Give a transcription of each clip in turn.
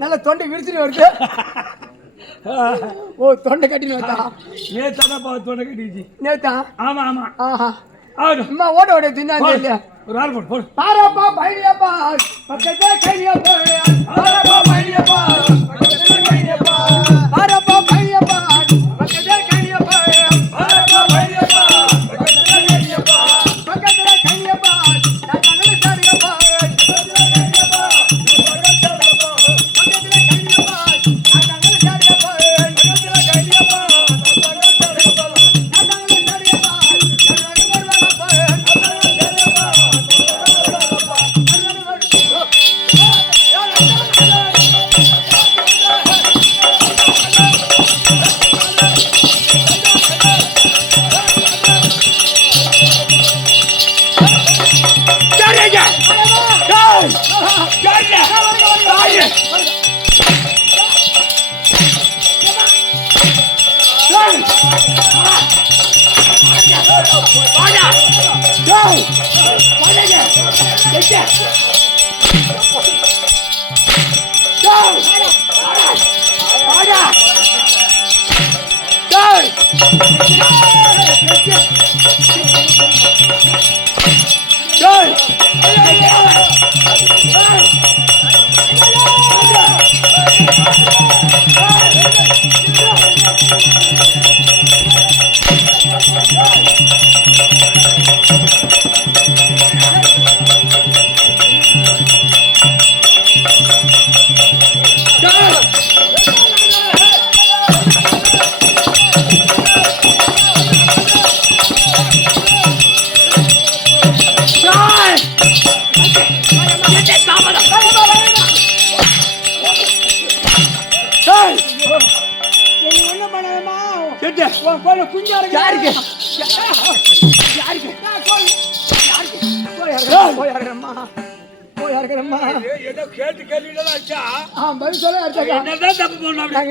நல்ல தொண்டை விரிச்சிட்டு வருது. ஓ தொண்டை கட்டினு வந்தா நேத்தாப்பா தொண்டை கட்டிச்சு நேத்தா. ஆமா ஆமா அம்மா ஓட ஓட தின்னாங்க இல்லையா? ஒரு ஆள் போடு போடு. பாரப்பா பையப்பா பக்கத்தே கையப்பா பாரப்பா பையப்பா பக்கத்தே கையப்பா பாரப்பா பையப்பா பக்கத்தே கையப்பா பாரப்பா பையப்பா பக்கத்தே கையப்பா பக்கத்தே கையப்பா நான் தங்கல சாரியப்பா பக்கத்தே கையப்பா பக்கத்தே கையப்பா பக்கத்தே கையப்பா நான் தங்கல சாரியப்பா பக்கத்தே கையப்பா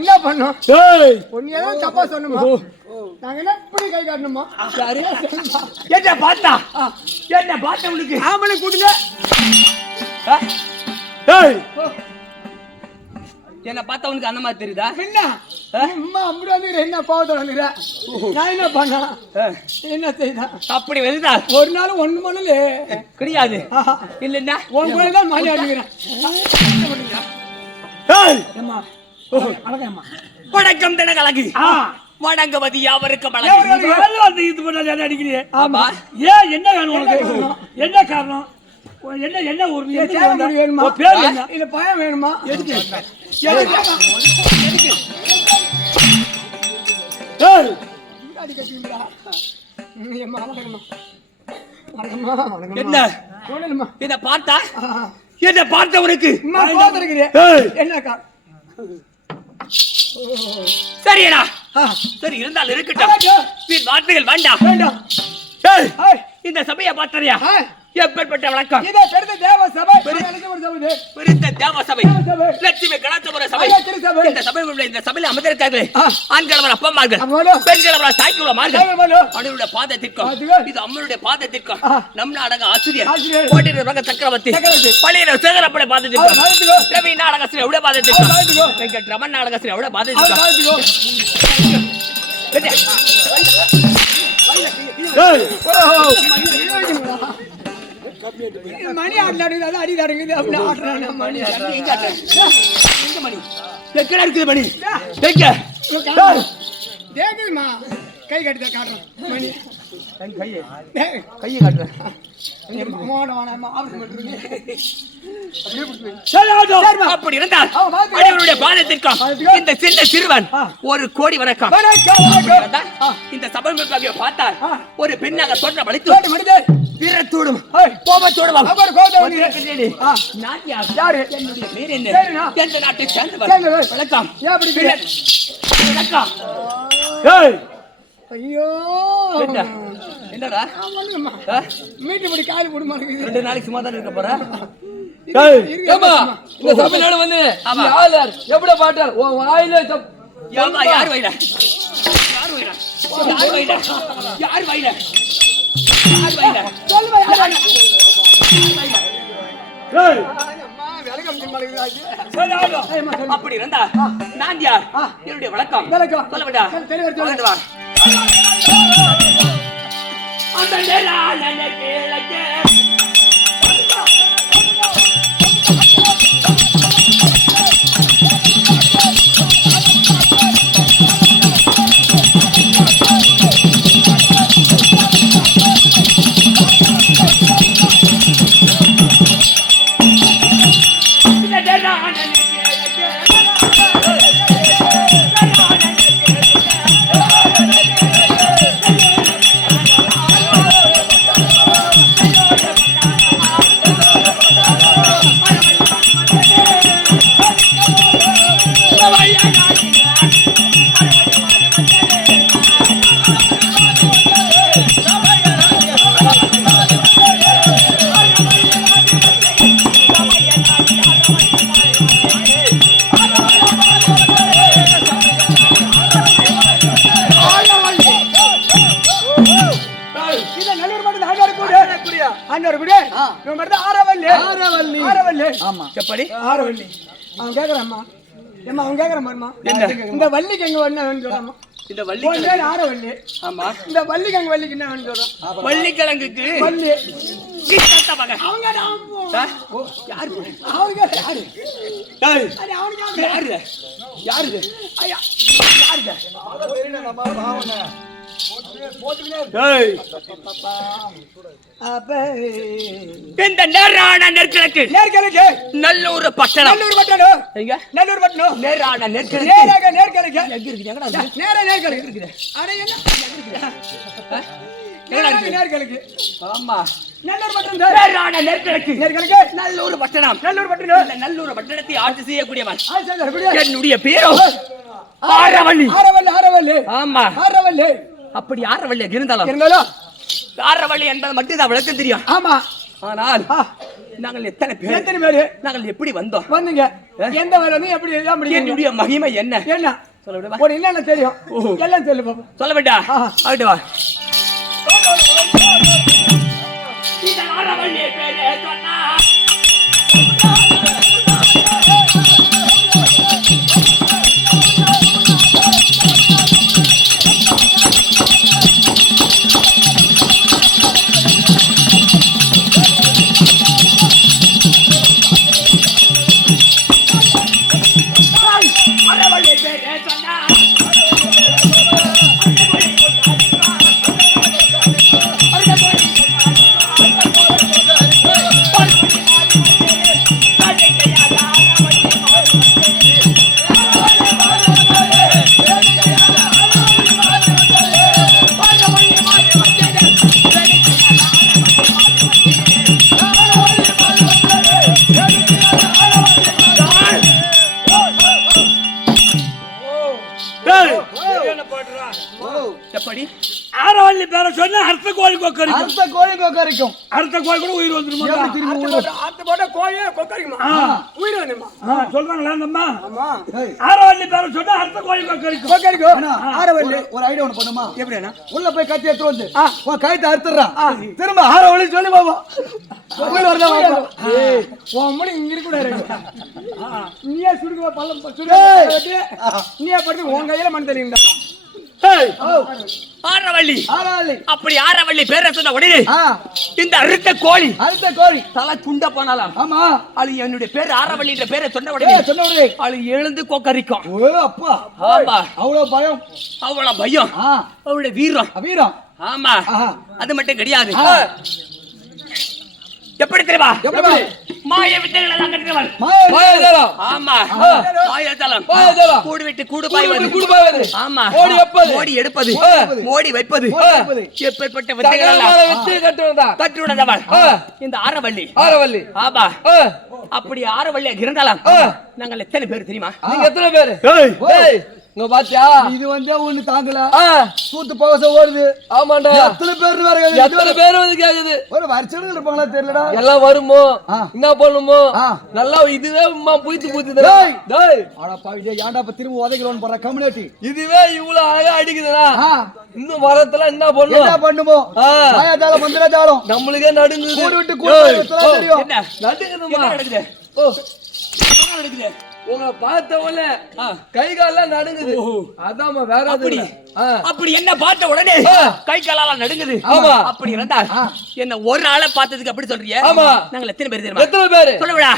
என்ன பண்ணோம்? தப்பா சொன்னோமா? நாங்க என்ன இப்படி கை காட்டணுமா? என்ன பார்த்தா என்ன பார்த்த உனக்கு ஆமலை கூட்டுங்க. என்ன பார்த்தா உனக்கு அந்த மாதிரி தெரியுதா? என்ன அம்மா அப்படி வந்து என்ன கோவத்தோட வந்துக்கிற? நான் என்ன பண்ண என்ன செய்தா? அப்படி வெறுதா ஒரு நாள் ஒண்ணு பண்ணல கிடையாது. இல்லைன்னா உன் கூட தான் மாறி ஆடுகிறேன். வணக்கம் தினகலகு. வணங்கவது யாவருக்கு அடிக்கிறீங்க. ஆமா ஏன் என்ன வேணும் உனக்கு? என்ன காரணம்? என்ன என்ன ஒரு வேணுமா? பேர் என்ன? இல்ல பயம் வேணுமா? எதுக்கு? என்ன என்ன பார்த்தா என்ன பார்த்தவனுக்கு என்ன சரியடா சரி இருந்தாலும் இருக்கட்டும். வார்த்தைகள் வேண்டாம். இந்த சபையை பார்த்தறியா? எப்பேற்பட்ட வழக்கம்? இதை பெருத்த தேவ சபை ஒரு சபை பெருத்த தேவ சபை, சபை. லட்சுமி கலாச்சார சபை. திருச்சபை. இந்த சபையில் இந்த சபையில் அமர்ந்திருக்கார்களே ஆண்கள் அவர் அப்பமார்கள், ஆமாலோ. பெண்கள் அவர் தாய்க்குள்ளமார்கள். ஆமாலோ. அவருடைய பாதத்திற்கும் பாதத்திற்கும். இது அம்மனுடைய பாதத்திற்கும் ஆ. நம் நாடக ஆசிரியர் ஆசிரியர். கோட்டை ரங்க சக்கரவர்த்தி சக்கரவர்த்தி. பள்ளியில சேகரப்பட அவர் பாதத்திற்கும் பாதத்திற்கும். ரவி நாடகஸ்ரீ எவ்வளவு பாதத்திற்கும் பாதத்திற்கும். வெங்கட் ரமன் நாடகஸ்ரீ எவ்வளவு அவர் பாதத்திற்கும் பாதத்திற்கும். மணி ஆடலாடுது அது அடி தடங்குது அப்படி ஆடுறாங்க மணி எங்க மணி எக்கட இருக்குது மணி எங்க தேக்குதுமா கை கட்டி தான் காட்டுறோம் மணி கையை காட்டுறேன். அப்படி இருந்தால் அடிவருடைய பாதத்திற்கும் இந்த சின்ன சிறுவன் ஒரு கோடி வணக்கம். இந்த சபை பார்த்தால் ஒரு பெண்ணாக தோற்றம் அளித்து வீரத்தோடும் கோபத்தோடும் நான் யாரு என்னுடைய பேர் என்ன எந்த நாட்டை சேர்ந்தவர் வணக்கம் வணக்கம். ஐயோ என்னடா மீட்டு காலி போட மாட்டேங்குது 2 நாளைக்கு சும்மா தான் இருக்க போற? இந்த சபையில வந்து எப்படி பாட்டார் வாயில யார் வைல யார் வைல யார் வைல யார் வைல யார் வைல சொல்லுவா யார் அப்படி இருந்தா நான் யார் என்னுடைய வழக்கம் சொல்ல வேண்டாம். அந்த நேரான கேளக்கே அவன் கேக்குறாம்மா ஏம்மா அவன் கேக்குறான் பாருமா இந்த வள்ளிக்கு எங்க என்ன வேணும்னு சொல்றாமா இந்த வள்ளி ஆரவல்லி ஆமா இந்த வள்ளிக்கு வள்ளிக்கு என்ன வேணும்னு சொல்றான் வள்ளிக்கிழங்குக்கு வள்ளி அவங்க யாரு அவங்க யாரு அவனுக்கு யாரு யாரு ஐயா யாருங்க இந்த நேரான நெற்கிழக்கு நேர்கிழக்கு நல்லூர் பட்டணம் நல்லூர் பட்டணம் எங்க நல்லூர் பட்டணம் நேரான நெற்கிழக்கு நேராக நேர்கிழக்கு எங்க இருக்குது எங்கடா நேரா நேர்கிழக்கு இருக்குது அட என்ன நேராக நேர்கிழக்கு ஆமா நல்லூர் பட்டணம் நேரான நெற்கிழக்கு நேர்கிழக்கு நல்லூர் பட்டணம் நல்லூர் பட்டணம் இந்த நல்லூர் பட்டணத்தை ஆட்சி செய்யக்கூடியவன் ஆ என்னுடைய பேரோ ஆரவள்ளி ஆரவல்லி ஆரவல்லி ஆமா ஆரவல்லி அப்படி ஆரவள்ளி இருந்தாலும் ஆரவள்ளி என்பது மட்டும் தான் விளக்கம் தெரியும். ஆமா ஆனால் நாங்கள் எத்தனை பேர் நாங்கள் எப்படி வந்தோம் வந்தீங்க எந்த வரணும் எப்படி எல்லாம் என்னுடைய மகிமை என்ன என்ன சொல்ல விடுவா ஒரு என்னென்ன தெரியும் எல்லாம் சொல்லு பாப்பா சொல்ல வேண்டா ஆகிட்டு வா இந்த ஆரவள்ளி பேரே சொன்னா எப்படி ஆரவள்ளி பேரை சொன்னா அர்த்த கோழி கொக்கரிக்கும். அடுத்த கோழி கொக்கரிக்கும். அர்த்த கோழி கூட உயிர் வந்துருமா? எப்படி திரும்பி உயிர் ஆத்து போட்ட கோழியே கொக்கரிக்குமா? உயிர் வேணுமா? சொல்றாங்களா அந்த அம்மா? ஆமா. ஆரவள்ளி பேரை சொன்னா அர்த்த கோழி கொக்கரிக்கும். கொக்கரிக்கும். அண்ணா, ஆரவள்ளி ஒரு ஐடியா ஒண்ணு பண்ணுமா? எப்படின்னா? உள்ள போய் கத்தி எடுத்து வந்து உன் கழுத்தை அறுத்துறான். திரும்ப ஆரவள்ளி சொல்லி பாப்பா. உள்ள வரதா பாப்பா. ஏய், உன் முடி இங்க இருக்க கூடாது. நீயே சுடுக பள்ளம் நீயே படுத்து உன் கையில மண் தெரியுங்க. ஆரவள்ளி ஆரவள்ளி அப்படி ஆரவள்ளி பேரை சொன்ன உடனே இந்த அறுத்த கோழி தலை துண்ட போனாலாம். ஆமா, அது என்னுடைய பேர் ஆரவள்ளி என்ற பேரை சொன்ன உடனே சொன்ன உடனே அது எழுந்து கொக்கரிக்கும். ஓ அப்பா, ஆமா, அவ்வளவு பயம். அவ்வளவு பயம், அவளுடைய வீரம். வீரம். ஆமா, அது மட்டும் கிடையாது. எப்படி தெரியுமா? மாய வித்தைகள் எல்லாம் கற்றவள். மாயாஜாலம். ஆமா, மாயாஜாலம். கூடு விட்டு கூடு பாய்வது. ஆமா, ஓடி வைப்பது. ஓடி எடுப்பது. ஓடி வைப்பது. எப்பேற்பட்ட வித்தைகள் சகலமான எல்லாம் வித்தை கற்றுவதா. கற்றுணர்ந்தவள் இந்த ஆரவள்ளி. ஆரவள்ளி. ஆமா, அப்படி ஆரவள்ளியா இருந்தாலும் நாங்கள் எத்தனை பேர் தெரியுமா? நீங்க எத்தனை பேரு? ஏய், இங்க பாத்தியா? இது வந்து ஒண்ணு தாங்கல. சூத்து பவச ஓடுது. ஆமாண்டா. எத்தனை பேர் வேற எத்தனை பேர் வந்து கேக்குது? ஒரு வருஷம் இருப்பாங்களா தெரியலடா. எல்லாம் வருமோ? என்ன பண்ணுமோ? நல்லா இதுவே புய்த்து புய்த்து. டேய், ஆனா பாவி ஏன்டா இப்ப திரும்ப உதைக்கிறோன்னு போற கம்யூனிட்டி. இதுவே இவ்வளவு அழகா அடிக்குதுடா. இன்னும் வரத்துல என்ன பண்ணும்? என்ன பண்ணுமோ? மாயாஜாலம் மந்திரஜாலம் நம்மளுக்கே நடுங்குது. கூடு விட்டு கூடு தெரியும். என்ன நடுங்குதுமா? நடக்குது? என்ன நடக்குது? உங்களை பார்த்தவொடனே கை காலெல்லாம் நடுங்குது. அதாம்மா, வேற அப்படி அப்படி என்ன பார்த்த உடனே கை காலால நடுங்குது. ஆமா. அப்படி இருந்தா என்ன ஒரு ஆளை பார்த்ததுக்கு அப்படி சொல்றீங்க? ஆமா. நாங்கள் எத்தனை பேர் தெரியுமா? எத்தனை பேரு? சொல்லுடா.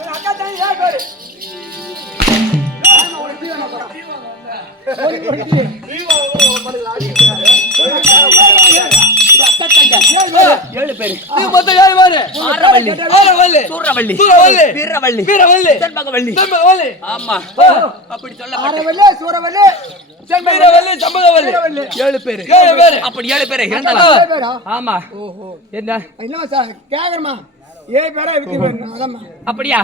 அதான் காட்டடா 7 பேர். ஏழு பேரு. மொத்தம் 7 பேரு. ஆரவள்ளி, ஆரவள்ளி, சூரவள்ளி, சூரவள்ளி, வீரவள்ளி, வீரவள்ளி, செண்பகவள்ளி. செண்பகவள்ளி. ஆமா, அப்படி சொல்லப்பட்ட ஆரவள்ளி, சூரவள்ளி, வீரவள்ளி, செண்பகவள்ளி. 7 பேரு. 7 பேரு. அப்படி 7 பேரு இருந்தாலும். பேரா? ஆமா. என்ன என்ன சார் கேக்குறமா? 7 பேரா வித்து அதாம்மா. அப்படியா?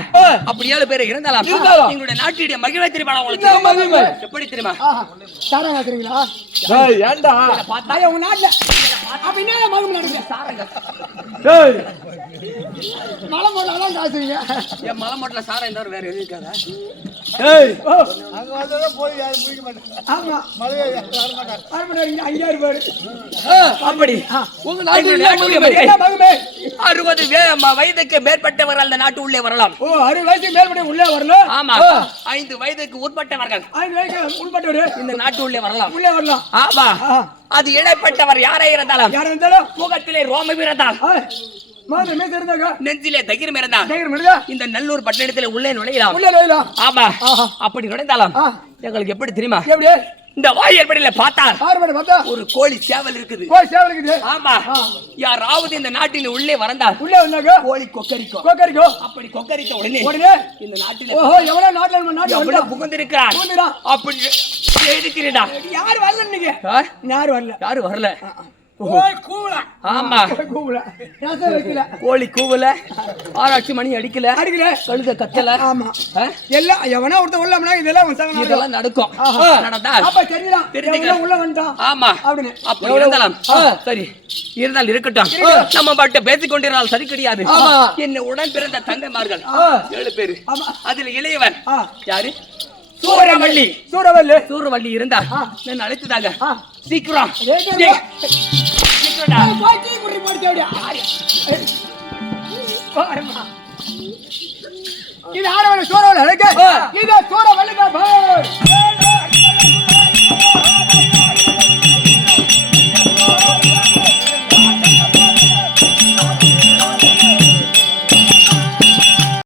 அப்படி 7 பேரு இருந்தாலும் எங்களுடைய நாட்டுடைய மகிழ்வை தெரியுமா உங்களுக்கு? மகிழ்வை. எப்படி தெரியுமா? சாரங்க ஆக்குறீங்களா? டேய், ஏன்டா? பார்த்தா உங்க நாட்டுல அப்ப என்ன மகிமை நடக்குது? சாரங்க. டேய், மலை மோட்டெல்லாம் காசுறீங்க. என் மலை மோட்டல சாரம் இருந்தாலும் வேற எதுவும் இருக்காதா? டேய், அங்க வந்தா போய் யாரும் முடிக்க மாட்டாங்க. ஆமா, மலை வரமாட்டாங்க. 5000 பேர். அப்படி உங்க நாட்டுல நாட்டுடைய மகிழ்வை. என்ன மகிமை? 60 வயதுக்கு மேற்பட்டவர்கள் அந்த நாட்டு உள்ளே வரலாம். ஓ 60 வயசுக்கு மேற்பட்ட உள்ளே வரலாம். ஆமா, 5 வயதுக்கு உட்பட்டவர்கள் 5 வயசுக்கு உட்பட்டவரு இந்த நாட்டு உள்ளே வரலாம். உள்ளே வரலாம். ஆமா, அது இடைப்பட்டவர் யாரே இருந்தாலும், யார் இருந்தாலும் முகத்திலே ரோமம் இருந்தால், மாதிரி மேச இருந்தாங்க, நெஞ்சிலே தைரியம் இருந்தால், தைரியம் இருந்தா இந்த நல்லூர் பட்டணத்திலே உள்ளே நுழையலாம். உள்ளே நுழையலாம். ஆமா, அப்படி நுழைந்தாலும் எங்களுக்கு எப்படி தெரியுமா? எப்படி? இந்த வாயற்படியில பார்த்தால் ஆறுபடி பார்த்தா ஒரு கோழி சேவல் இருக்குது. கோழி சேவல் இருக்குது. ஆமா, யாராவது இந்த நாட்டின் உள்ளே வந்தால் உள்ளே வந்தாங்க கோழி கொக்கரிக்கும். கொக்கரிக்கும். அப்படி கொக்கரித்த உடனே இந்த நாட்டில் ஓஹோ எவ்வளவு நாட்டுல நம்ம நாட்டுல எவ்வளவு புகுந்திருக்கிறார் புகுந்திரா. அப்படி இருக்கிறதா? யார் வரல இன்னைக்கு? யார் வரல? யாரும் வரல. கோழி கூவல. ஆமா, கூவல. ரசம் வைக்கல. கோழி கூவல, ஆராய்ச்சி மணி அடிக்கல, கழுத கத்தல. ஆமா, எல்லாம் எவனா ஒருத்தன் உள்ளம்னா இதெல்லாம் வந்தாங்க. இதெல்லாம் நடக்கும். நடந்தா அப்ப தெரியலாம் தெரிஞ்சுக்கலாம். உள்ள வந்துட்டான். ஆமா, அப்படின்னு அப்படி இருந்தாலும் சரி, இருந்தால் இருக்கட்டும். நம்ம பாட்டு பேசிக் கொண்டிருந்தால் சரி கிடையாது. என்ன உடன் பிறந்த தங்கைமார்கள் 7 பேரு. அதுல இளையவன் யாரு? சூரவள்ளி. சூரவள்ளி. சூரவள்ளி இருந்தா நான் அழைத்ததாக. சீக்கிரம் போய் டீ குடி போடு தேடியா. பாருமா இது ஆரவன சோரவல இருக்கு இது சோரவல்லிங்க பாரு